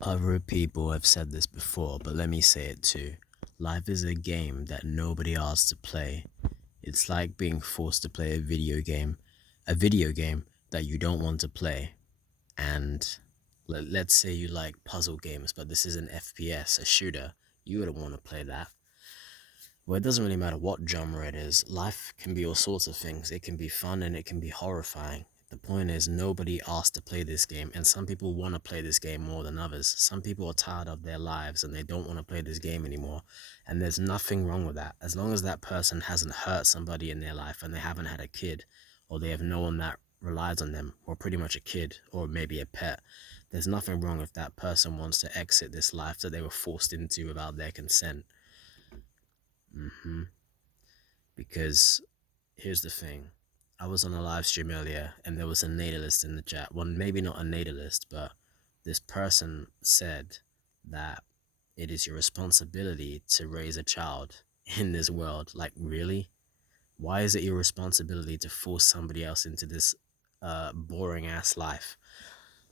Other people have said this before, but let me say it too. Life is a game that nobody asked to play. It's like being forced to play a video game that you don't want to play. And let's say you like puzzle games, but this is an FPS, a shooter. You wouldn't want to play that. Well, it doesn't really matter what genre it is. Life can be all sorts of things. It can be fun and it can be horrifying. The point is, nobody asked to play this game, and some people want to play this game more than others. Some people are tired of their lives and they don't want to play this game anymore. And there's nothing wrong with that. As long as that person hasn't hurt somebody in their life and they haven't had a kid, or they have no one that relies on them, or pretty much a kid, or maybe a pet, there's nothing wrong if that person wants to exit this life that they were forced into without their consent. Because here's the thing. I was on a live stream earlier and there was a natalist in the chat. Well, maybe not a natalist, but this person said that it is your responsibility to raise a child in this world. Like, really? Why is it your responsibility to force somebody else into this boring ass life?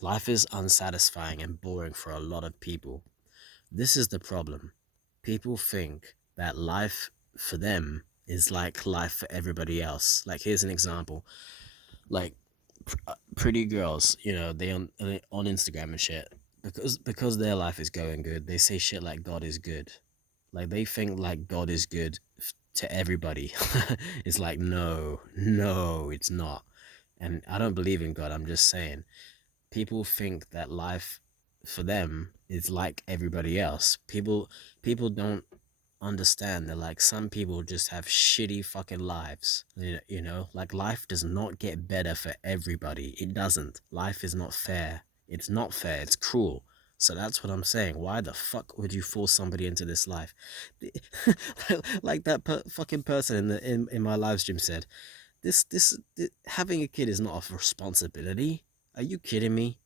Life is unsatisfying and boring for a lot of people. This is the problem. People think that life for them is like life for everybody else. Like, here's an example. Like, pretty girls, they on Instagram and shit. Because their life is going good, they say shit like God is good. Like, they think like God is good to everybody. It's like, no, no, it's not. And I don't believe in God. I'm just saying people think that life for them is like everybody else. People don't understand that, like, some people just have shitty fucking lives. Like, life does not get better for everybody. It doesn't. Life is not fair. It's not fair. It's cruel. So that's what I'm saying. Why the fuck would you force somebody into this life? Like that fucking person in my live stream said, this having a kid is not a responsibility. Are you kidding me?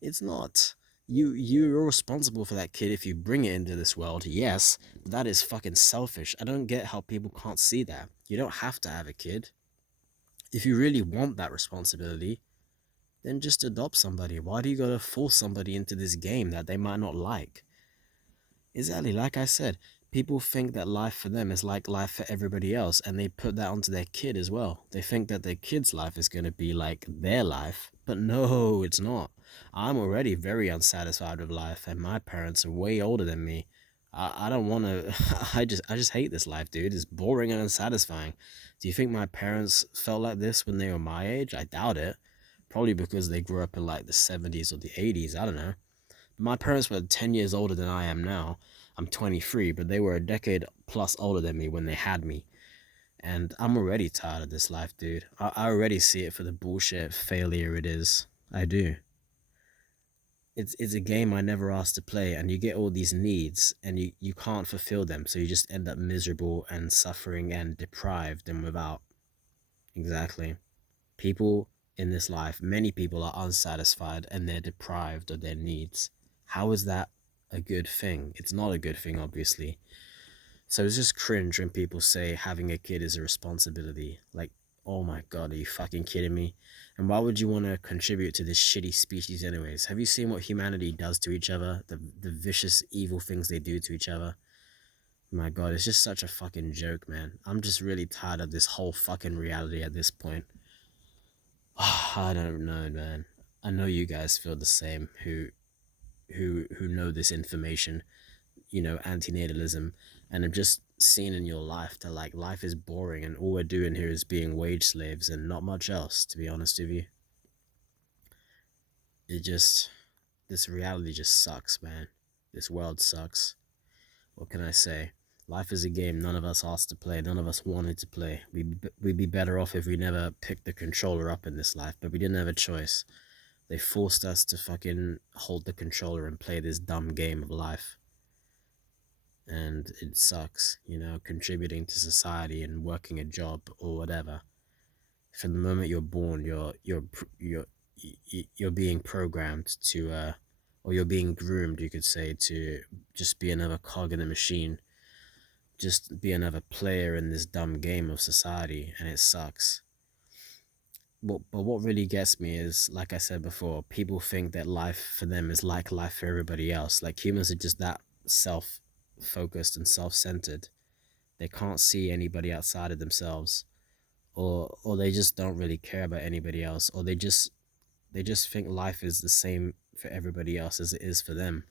It's not. You're responsible for that kid if you bring it into this world. Yes, but that is fucking selfish. I don't get how people can't see that. You don't have to have a kid. If you really want that responsibility, then just adopt somebody. Why do you gotta force somebody into this game that they might not like? Exactly, like I said, people think that life for them is like life for everybody else, and they put that onto their kid as well. They think that their kid's life is going to be like their life, but no, it's not. I'm already very unsatisfied with life, and my parents are way older than me. I don't want to. I just hate this life, dude. It's boring and unsatisfying. Do you think my parents felt like this when they were my age? I doubt it. Probably because they grew up in like the 70s or the 80s. I don't know. My parents were 10 years older than I am now. I'm 23, but they were a decade plus older than me when they had me. And I'm already tired of this life, dude. I already see it for the bullshit failure it is. I do. It's a game I never asked to play, and you get all these needs and you can't fulfill them, so you just end up miserable and suffering and deprived and without. Exactly. People in this life, many people are unsatisfied and they're deprived of their needs. How is that a good thing? It's not a good thing, obviously. So it's just cringe when people say having a kid is a responsibility. Like, oh my god, are you fucking kidding me? And why would you want to contribute to this shitty species anyways? Have you seen what humanity does to each other? The vicious, evil things they do to each other? My god, it's just such a fucking joke, man. I'm just really tired of this whole fucking reality at this point. I don't know, man. I know you guys feel the same who know this information, anti-natalism, and have just seen in your life that, like, life is boring and all we're doing here is being wage slaves and not much else, to be honest with you. This reality just sucks, man. This world sucks. What can I say? Life is a game none of us asked to play, none of us wanted to play. We'd be better off if we never picked the controller up in this life, but we didn't have a choice. They forced us to fucking hold the controller and play this dumb game of life. And it sucks, contributing to society and working a job or whatever. From the moment you're born, you're being programmed to, or you're being groomed, you could say, to just be another cog in the machine, just be another player in this dumb game of society, and it sucks. but what really gets me is, like I said before, people think that life for them is like life for everybody else. Like humans are just that self-focused and self-centered. They can't see anybody outside of themselves, or they just don't really care about anybody else, or they just think life is the same for everybody else as it is for them,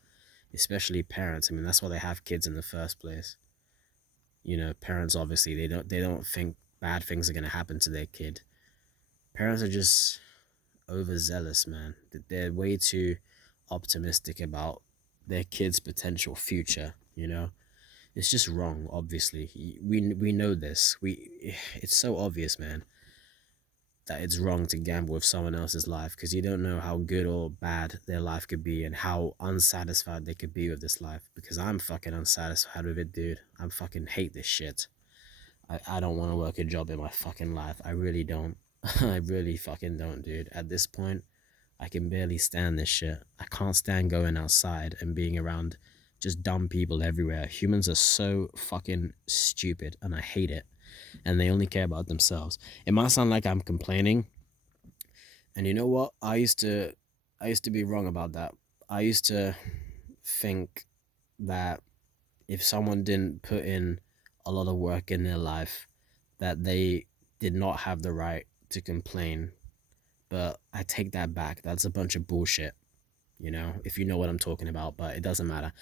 especially parents. I mean, that's why they have kids in the first place. You know, parents obviously they don't think bad things are going to happen to their kid. Parents are just overzealous, man. They're way too optimistic about their kid's potential future, you know? It's just wrong, obviously. We know this. It's so obvious, man, that it's wrong to gamble with someone else's life, because you don't know how good or bad their life could be and how unsatisfied they could be with this life. Because I'm fucking unsatisfied with it, dude. I fucking hate this shit. I don't want to work a job in my fucking life. I really don't. I really fucking don't, dude. At this point, I can barely stand this shit. I can't stand going outside and being around just dumb people everywhere. Humans are so fucking stupid and I hate it. And they only care about themselves. It might sound like I'm complaining. And you know what? I used to be wrong about that. I used to think that if someone didn't put in a lot of work in their life, that they did not have the right to complain. But I take that back. That's a bunch of bullshit, if you know what I'm talking about, but it doesn't matter.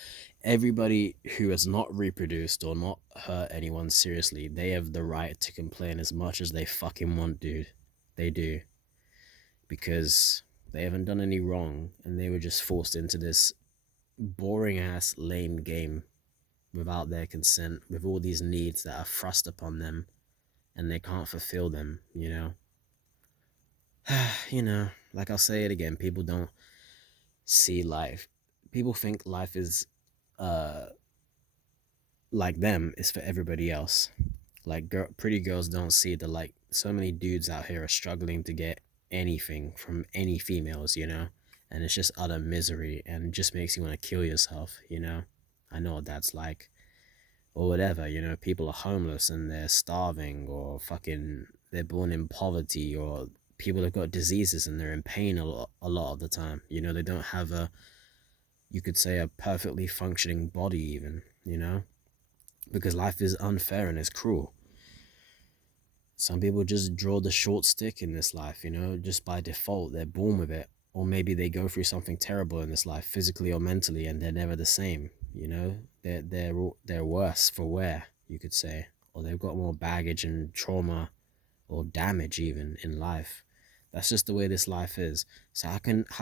Everybody who has not reproduced or not hurt anyone seriously, they have the right to complain as much as they fucking want, dude. They do. Because they haven't done any wrong and they were just forced into this boring ass lame game without their consent, with all these needs that are thrust upon them and they can't fulfill them, you know? Like I'll say it again, people don't see life. People think life is uh like them is for everybody else. Like pretty girls don't see that, like, so many dudes out here are struggling to get anything from any females, and it's just utter misery and it just makes you want to kill yourself. I know what that's like. Or whatever, people are homeless and they're starving, or fucking they're born in poverty, or people have got diseases and they're in pain a lot of the time. They don't have you could say, a perfectly functioning body even, because life is unfair and it's cruel. Some people just draw the short stick in this life, just by default. They're born with it. Or maybe they go through something terrible in this life, physically or mentally, and they're never the same, They're worse for wear, you could say. Or they've got more baggage and trauma or damage even in life. That's just the way this life is. So how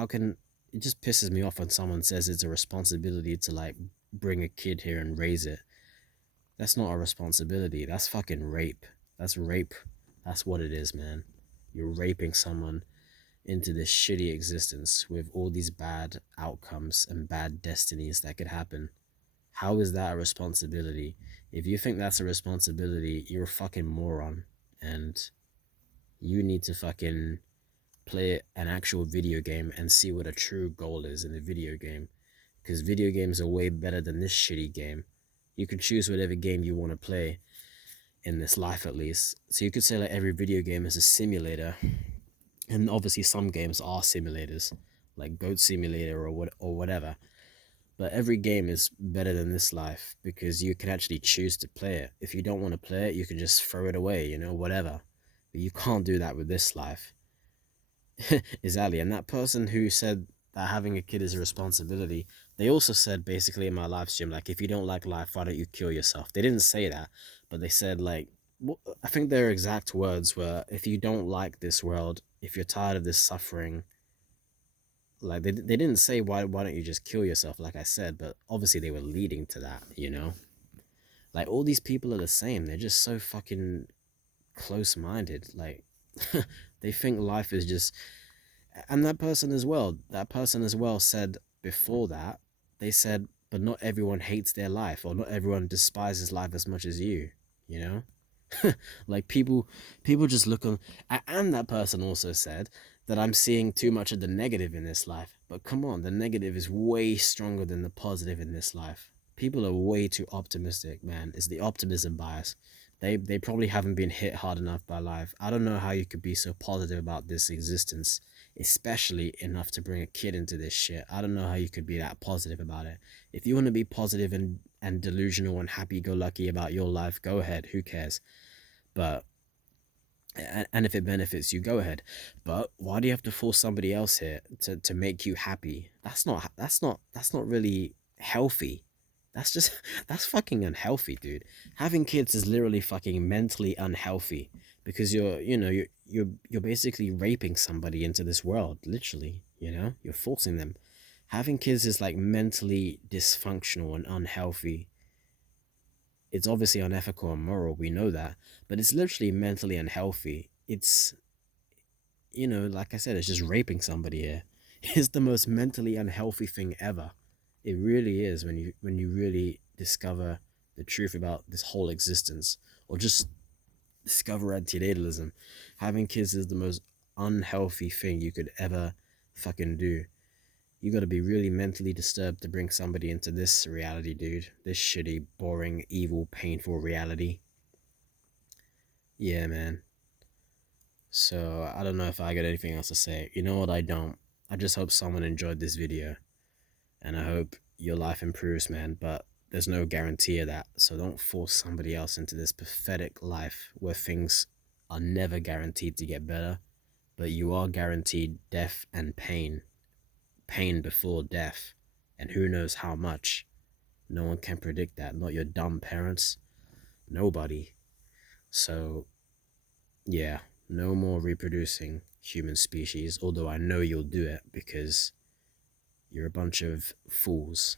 can it just pisses me off when someone says it's a responsibility to, like, bring a kid here and raise it. That's not a responsibility. That's fucking rape. That's rape. That's what it is, man. You're raping someone into this shitty existence with all these bad outcomes and bad destinies that could happen. How is that a responsibility? If you think that's a responsibility, you're a fucking moron. And you need to fucking play an actual video game and see what a true goal is in a video game. Because video games are way better than this shitty game. You can choose whatever game you want to play in this life, at least. So you could say, like, every video game is a simulator, and obviously some games are simulators, like Goat Simulator or whatever. But every game is better than this life because you can actually choose to play it. If you don't want to play it, you can just throw it away, whatever. But you can't do that with this life. Exactly. And that person who said that having a kid is a responsibility, they also said basically in my live stream, like, if you don't like life, why don't you kill yourself? They didn't say that, but they said, like, I think their exact words were, if you don't like this world, if you're tired of this suffering, like, they didn't say, why don't you just kill yourself, like I said, but obviously they were leading to that. Like, all these people are the same. They're just so fucking close-minded. Like, they think life is just... And that person as well said before that, they said, but not everyone hates their life, or not everyone despises life as much as you know? Like, people just look on... And that person also said that I'm seeing too much of the negative in this life. But come on, the negative is way stronger than the positive in this life. People are way too optimistic, man. It's the optimism bias. They probably haven't been hit hard enough by life. I don't know how you could be so positive about this existence, especially enough to bring a kid into this shit. I don't know how you could be that positive about it. If you want to be positive and delusional and happy-go-lucky about your life, go ahead. Who cares? But and if it benefits you, go ahead. But why do you have to force somebody else here to make you happy? That's not really healthy. That's just that's fucking unhealthy, dude. Having kids is literally fucking mentally unhealthy because you're basically raping somebody into this world, literally, You're forcing them. Having kids is like mentally dysfunctional and unhealthy. It's obviously unethical and moral, we know that, but it's literally mentally unhealthy. It's, like I said, it's just raping somebody here. It's the most mentally unhealthy thing ever. It really is when you really discover the truth about this whole existence, or just discover anti-natalism. Having kids is the most unhealthy thing you could ever fucking do. You gotta be really mentally disturbed to bring somebody into this reality, dude. This shitty, boring, evil, painful reality. Yeah, man. So, I don't know if I got anything else to say. You know what? I don't. I just hope someone enjoyed this video. And I hope your life improves, man. But there's no guarantee of that. So don't force somebody else into this pathetic life where things are never guaranteed to get better. But you are guaranteed death and pain. Pain before death. And who knows how much. No one can predict that. Not your dumb parents. Nobody. So, yeah, no more reproducing human species. Although I know you'll do it because you're a bunch of fools.